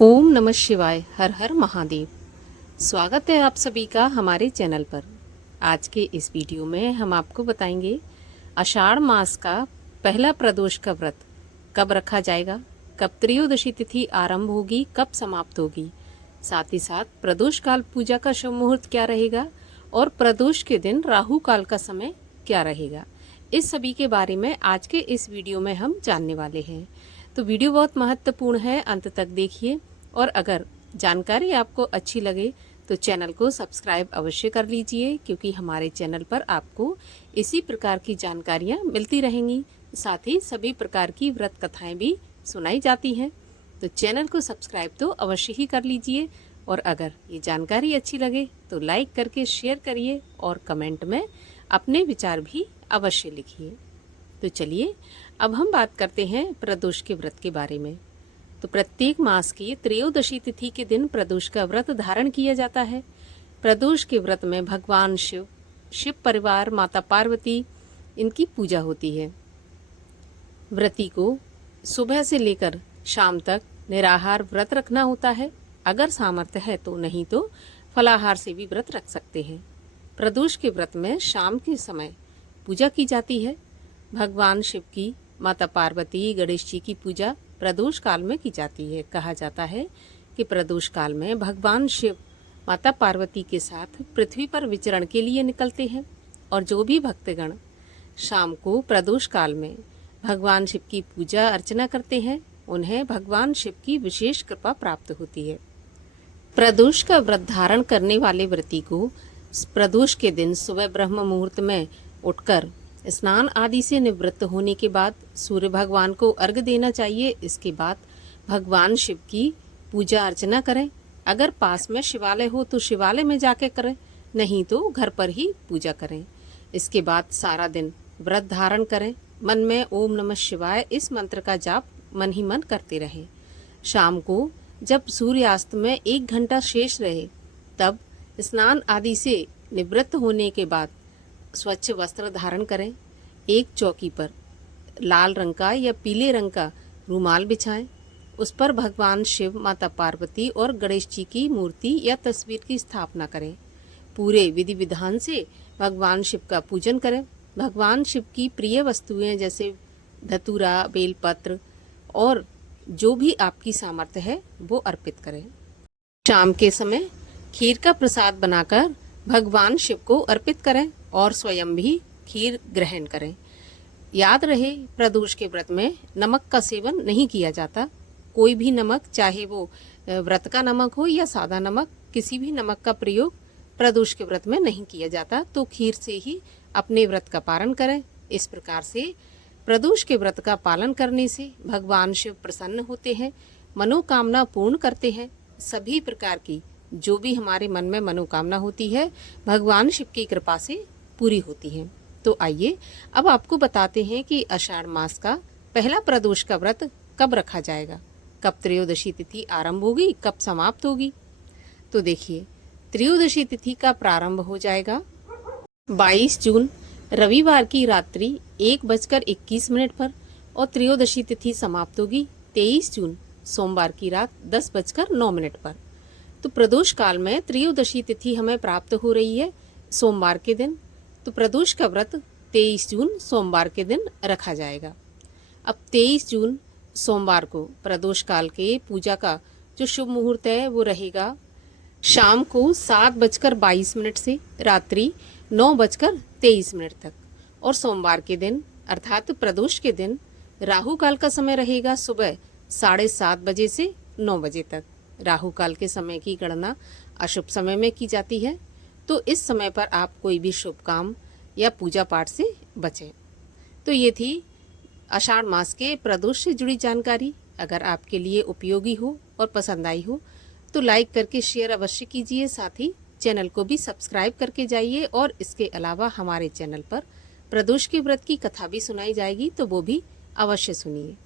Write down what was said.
ओम नमः शिवाय। हर हर महादेव। स्वागत है आप सभी का हमारे चैनल पर। आज के इस वीडियो में हम आपको बताएंगे आषाढ़ मास का पहला प्रदोष का व्रत कब रखा जाएगा, कब त्रयोदशी तिथि आरंभ होगी, कब समाप्त होगी, साथ ही साथ प्रदोष काल पूजा का शुभ मुहूर्त क्या रहेगा और प्रदोष के दिन राहु काल का समय क्या रहेगा। इस सभी के बारे में आज के इस वीडियो में हम जानने वाले हैं। तो वीडियो बहुत महत्वपूर्ण है, अंत तक देखिए। और अगर जानकारी आपको अच्छी लगे तो चैनल को सब्सक्राइब अवश्य कर लीजिए, क्योंकि हमारे चैनल पर आपको इसी प्रकार की जानकारियाँ मिलती रहेंगी। साथ ही सभी प्रकार की व्रत कथाएं भी सुनाई जाती हैं। तो चैनल को सब्सक्राइब तो अवश्य ही कर लीजिए। और अगर ये जानकारी अच्छी लगे तो लाइक करके शेयर करिए और कमेंट में अपने विचार भी अवश्य लिखिए। तो चलिए अब हम बात करते हैं प्रदोष के व्रत के बारे में। तो प्रत्येक मास की त्रयोदशी तिथि के दिन प्रदोष का व्रत धारण किया जाता है। प्रदोष के व्रत में भगवान शिव, शिव परिवार, माता पार्वती, इनकी पूजा होती है। व्रती को सुबह से लेकर शाम तक निराहार व्रत रखना होता है। अगर सामर्थ्य है तो, नहीं तो फलाहार से भी व्रत रख सकते हैं। प्रदोष के व्रत में शाम के समय पूजा की जाती है। भगवान शिव की, माता पार्वती, गणेश जी की पूजा प्रदोष काल में की जाती है। कहा जाता है कि प्रदोष काल में भगवान शिव माता पार्वती के साथ पृथ्वी पर विचरण के लिए निकलते हैं और जो भी भक्तगण शाम को प्रदोष काल में भगवान शिव की पूजा अर्चना करते हैं, उन्हें भगवान शिव की विशेष कृपा प्राप्त होती है। प्रदोष का व्रत धारण करने वाले व्रती को प्रदोष के दिन सुबह ब्रह्म मुहूर्त में उठकर स्नान आदि से निवृत्त होने के बाद सूर्य भगवान को अर्घ्य देना चाहिए। इसके बाद भगवान शिव की पूजा अर्चना करें। अगर पास में शिवालय हो तो शिवालय में जाके करें, नहीं तो घर पर ही पूजा करें। इसके बाद सारा दिन व्रत धारण करें। मन में ओम नमः शिवाय इस मंत्र का जाप मन ही मन करते रहें। शाम को जब सूर्यास्त में 1 घंटा शेष रहे तब स्नान आदि से निवृत्त होने के बाद स्वच्छ वस्त्र धारण करें। एक चौकी पर लाल रंग का या पीले रंग का रुमाल बिछाएं। उस पर भगवान शिव, माता पार्वती और गणेश जी की मूर्ति या तस्वीर की स्थापना करें। पूरे विधि विधान से भगवान शिव का पूजन करें। भगवान शिव की प्रिय वस्तुएं जैसे धतूरा, बेलपत्र और जो भी आपकी सामर्थ्य है वो अर्पित करें। शाम के समय खीर का प्रसाद बनाकर भगवान शिव को अर्पित करें और स्वयं भी खीर ग्रहण करें। याद रहे, प्रदोष के व्रत में नमक का सेवन नहीं किया जाता। कोई भी नमक, चाहे वो व्रत का नमक हो या सादा नमक, किसी भी नमक का प्रयोग प्रदोष के व्रत में नहीं किया जाता। तो खीर से ही अपने व्रत का पालन करें। इस प्रकार से प्रदोष के व्रत का पालन करने से भगवान शिव प्रसन्न होते हैं, मनोकामना पूर्ण करते हैं। सभी प्रकार की जो भी हमारे मन में मनोकामना होती है भगवान शिव की कृपा से पूरी होती है। तो आइए अब आपको बताते हैं कि आषाढ़ मास का पहला प्रदोष का व्रत कब रखा जाएगा, कब त्रयोदशी तिथि आरंभ होगी, कब समाप्त होगी। तो देखिए, त्रयोदशी तिथि का प्रारंभ हो जाएगा 22 जून रविवार की रात्रि 1:21 पर और त्रयोदशी तिथि समाप्त होगी 23 जून सोमवार की रात 10:09 पर। तो प्रदोष काल में त्रयोदशी तिथि हमें प्राप्त हो रही है सोमवार के दिन। तो प्रदोष का व्रत 23 जून सोमवार के दिन रखा जाएगा। अब 23 जून सोमवार को प्रदोष काल के पूजा का जो शुभ मुहूर्त है वो रहेगा शाम को 7:22 से रात्रि 9:23 तक। और सोमवार के दिन अर्थात प्रदोष के दिन राहु काल का समय रहेगा सुबह 7:30 बजे से 9 बजे तक। राहु काल के समय की गणना अशुभ समय में की जाती है, तो इस समय पर आप कोई भी शुभ काम या पूजा पाठ से बचें। तो ये थी आषाढ़ मास के प्रदोष से जुड़ी जानकारी। अगर आपके लिए उपयोगी हो और पसंद आई हो तो लाइक करके शेयर अवश्य कीजिए। साथ ही चैनल को भी सब्सक्राइब करके जाइए। और इसके अलावा हमारे चैनल पर प्रदोष के व्रत की कथा भी सुनाई जाएगी, तो वो भी अवश्य सुनिए।